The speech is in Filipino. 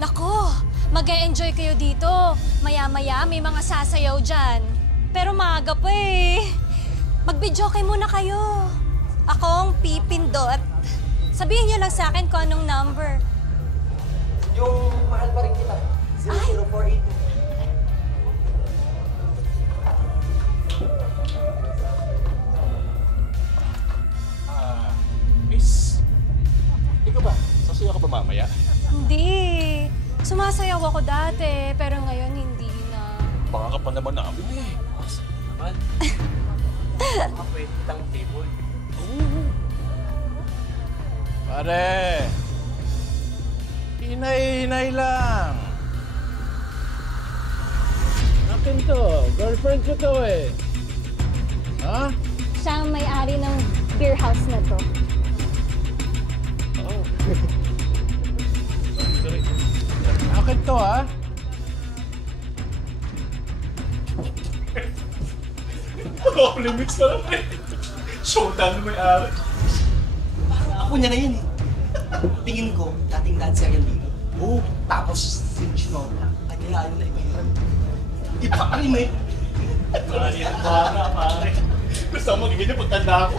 Nako, mag-e-enjoy kayo dito. Maya-maya may mga sasayaw dyan. Pero maaga pa eh. Mag-videoke muna kayo. Ako ang pipindot. Sabihin niyo lang sa akin kung anong number. Yung mahal pa rin kita. 00482. Miss, ikaw ba? Sasayaw ka ba mamaya? Hindi. Sumasayaw ako dati, pero ngayon hindi na. Baka ka pa naman namin eh. Naman. Baka pwede kitang table. Pare, hinay-hinay lang. Akin to, girlfriend ko to eh. Ha? Siya ang may-ari ng beer house na to. Oh. Akin to ha? Off limits pa lang eh. Showtime na may-ari. Parang ako niya na yun eh. Tingin ko, dating dancer yan dito. Oo. Tapos, sinchino na. Kanya ayaw na iba. Iba ka rin eh. Pare. Gusto mo magiging pagtanda ako.